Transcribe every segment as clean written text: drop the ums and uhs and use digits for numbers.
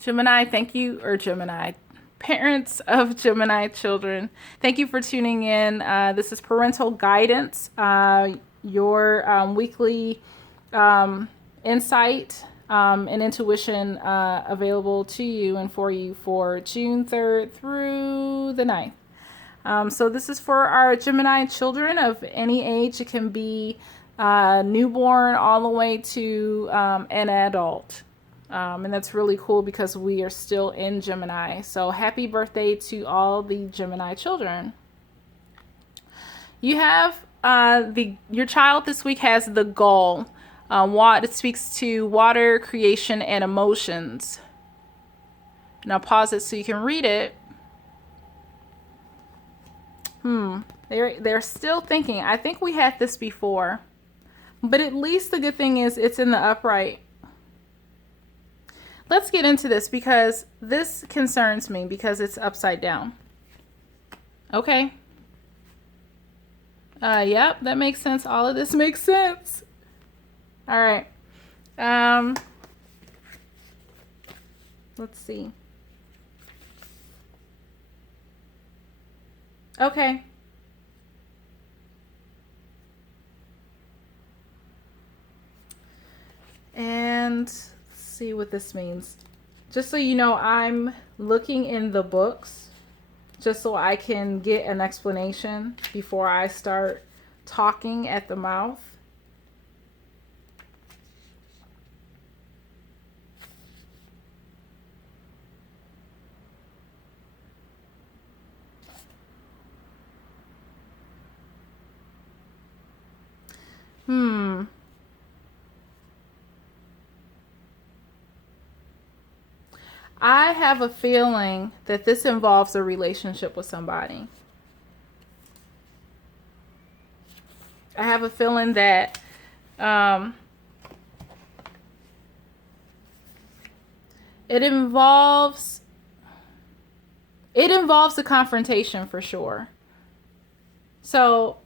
Gemini, thank you, or Gemini, parents of Gemini children, thank you for tuning in. This is Parental Guidance, your weekly insight and intuition available to you and for you for June 3rd through the 9th. So this is for our Gemini children of any age. It can be newborn all the way to an adult. And that's really cool because we are still in Gemini. So happy birthday to all the Gemini children. You have your child this week has the goal. It speaks to water, creation, and emotions. Now pause it so you can read it. They're still thinking. I think we had this before, but at least the good thing is it's in the upright. Let's get into this because this concerns me because it's upside down. Okay. Yep, that makes sense. All of this makes sense. All right. Let's see. Okay. And let's see what this means. Just so you know, I'm looking in the books just so I can get an explanation before I start talking at the mouth. I have a feeling that this involves a relationship with somebody. I have a feeling that it involves a confrontation for sure. So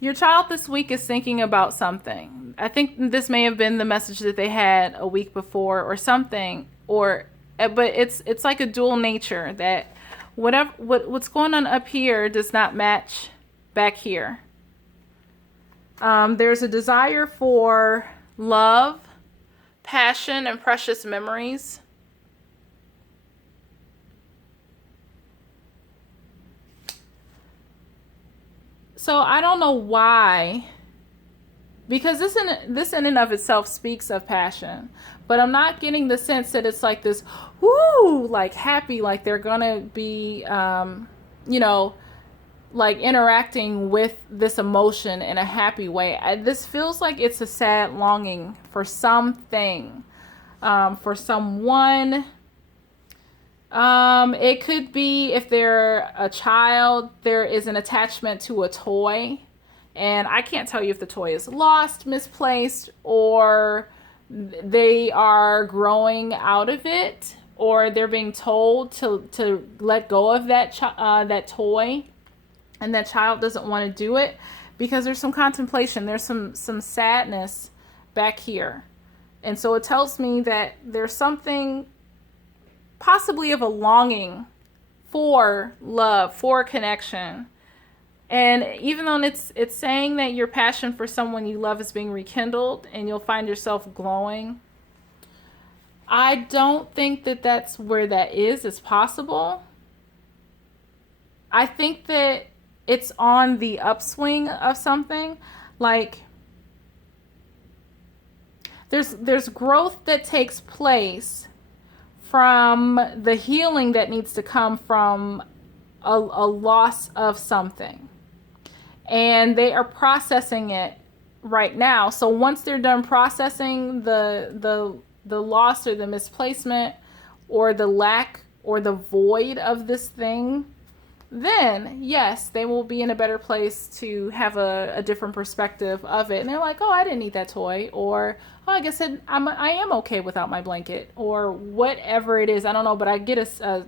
your child this week is thinking about something. I think this may have been the message that they had a week before or something, but it's like a dual nature that what's going on up here does not match back here. There's a desire for love, passion, and precious memories. So I don't know why, because this in and of itself speaks of passion, but I'm not getting the sense that it's like this, woo, like happy, like they're gonna be, like interacting with this emotion in a happy way. This feels like it's a sad longing for something, for someone. It could be if they're a child, there is an attachment to a toy, and I can't tell you if the toy is lost, misplaced, or they are growing out of it, or they're being told to let go of that toy, and that child doesn't want to do it because there's some contemplation, there's some sadness back here, and so it tells me that there's something possibly of a longing for love, for connection. And even though it's saying that your passion for someone you love is being rekindled and you'll find yourself glowing, I don't think that that's where that is. It's possible. I think that it's on the upswing of something. Like there's growth that takes place from the healing that needs to come from a loss of something. And they are processing it right now. So once they're done processing the loss or the misplacement or the lack or the void of this thing, then yes, they will be in a better place to have a different perspective of it. And they're like, oh, I didn't need that toy, or oh, I guess I am okay without my blanket, or whatever it is. I don't know, but I get a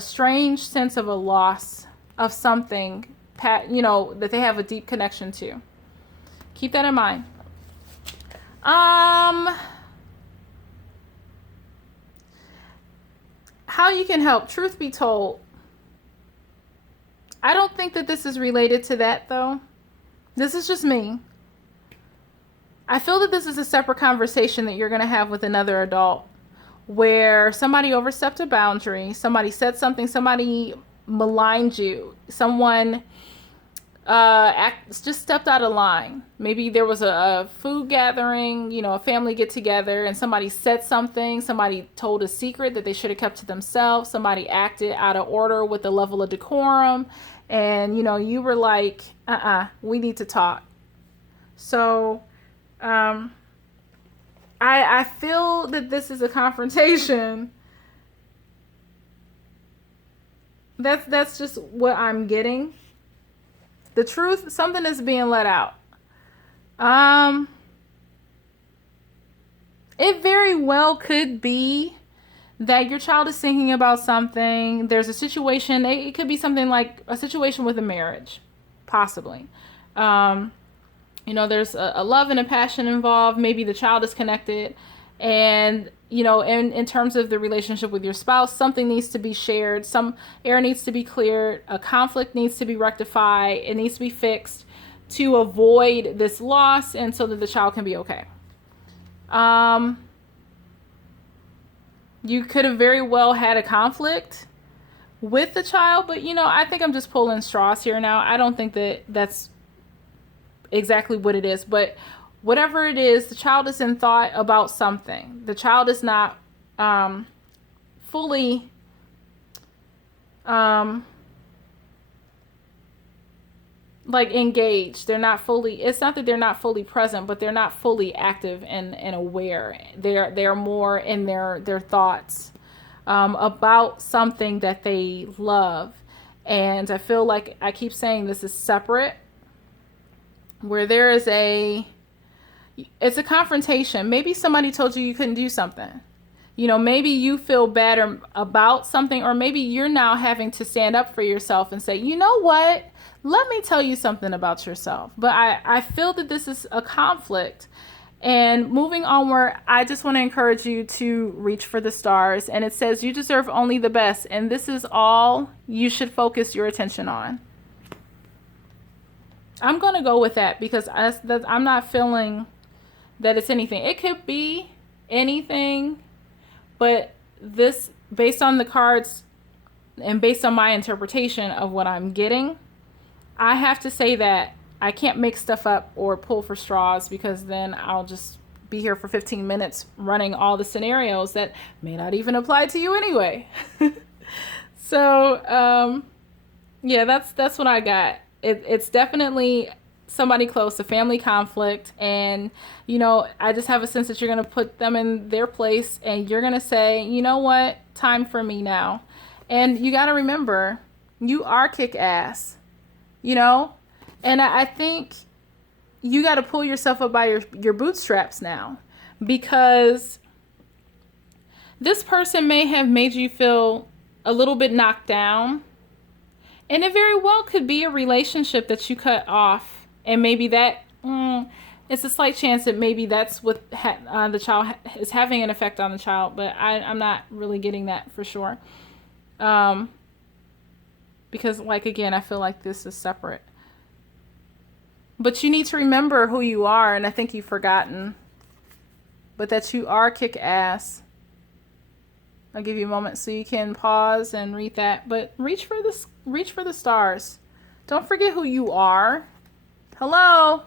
strange sense of a loss of something, that they have a deep connection to. Keep that in mind. Um, how you can help, truth be told, I don't think that this is related to that though. This is just me. I feel that this is a separate conversation that you're going to have with another adult where somebody overstepped a boundary, somebody said something, somebody maligned you, someone just stepped out of line. Maybe there was a food gathering, a family get together, and somebody said something, somebody told a secret that they should have kept to themselves, somebody acted out of order with a level of decorum, and you were like, we need to talk. So I feel that this is a confrontation. That's just what I'm getting. The truth, something is being let out. It very well could be that your child is thinking about something. There's a situation. It could be something like a situation with a marriage, possibly. There's a love and a passion involved. Maybe the child is connected. And, in terms of the relationship with your spouse, something needs to be shared. Some air needs to be cleared. A conflict needs to be rectified. It needs to be fixed to avoid this loss and so that the child can be okay. You could have very well had a conflict with the child, but, I think I'm just pulling straws here now. I don't think that that's exactly what it is, but whatever it is, the child is in thought about something. The child is not fully engaged. They're not fully, it's not that they're not fully present, but they're not fully active and aware. They're more in their thoughts about something that they love. And I feel like I keep saying this is separate, where there is it's a confrontation. Maybe somebody told you couldn't do something. Maybe you feel bad about something, or maybe you're now having to stand up for yourself and say, you know what? Let me tell you something about yourself. But I feel that this is a conflict. And moving onward, I just want to encourage you to reach for the stars. And it says you deserve only the best. And this is all you should focus your attention on. I'm going to go with that because I'm not feeling that it's anything. It could be anything, but this, based on the cards and based on my interpretation of what I'm getting, I have to say that I can't make stuff up or pull for straws, because then I'll just be here for 15 minutes running all the scenarios that may not even apply to you anyway. So, yeah, that's what I got. It's definitely somebody close, a family conflict, and I just have a sense that you're going to put them in their place and you're going to say, you know what, time for me now. And you got to remember, you are kick-ass, and I think you got to pull yourself up by your bootstraps now, because this person may have made you feel a little bit knocked down. And it very well could be a relationship that you cut off. And maybe that, it's a slight chance that maybe that's what the child is having an effect on the child. But I'm not really getting that for sure. Because, again, I feel like this is separate. But you need to remember who you are. And I think you've forgotten. But that you are kick-ass. I'll give you a moment so you can pause and read that. But reach for the stars. Don't forget who you are. Hello?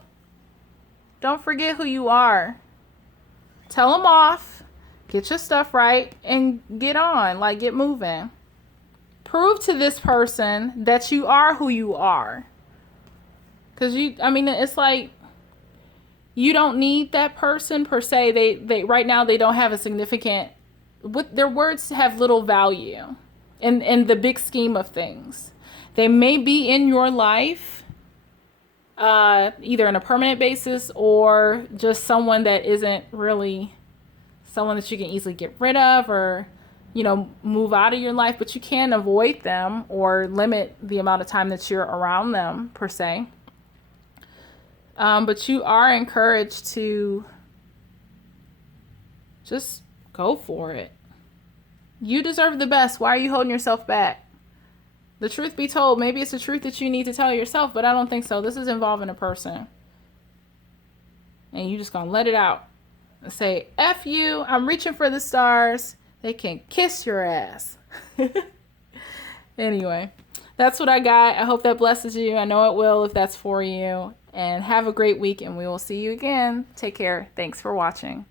Don't forget who you are. Tell them off. Get your stuff right and get on. Get moving. Prove to this person that you are who you are. Because it's like you don't need that person per se. They right now they don't have a significant, their words have little value in the big scheme of things. They may be in your life, either on a permanent basis or just someone that isn't really someone that you can easily get rid of or, move out of your life, but you can avoid them or limit the amount of time that you're around them per se. But you are encouraged to Just go for it. You deserve the best. Why are you holding yourself back? The truth be told, maybe it's a truth that you need to tell yourself, but I don't think so. This is involving a person. And you just gonna let it out. And say, F you, I'm reaching for the stars. They can kiss your ass. Anyway, that's what I got. I hope that blesses you. I know it will if that's for you. And have a great week, and we will see you again. Take care. Thanks for watching.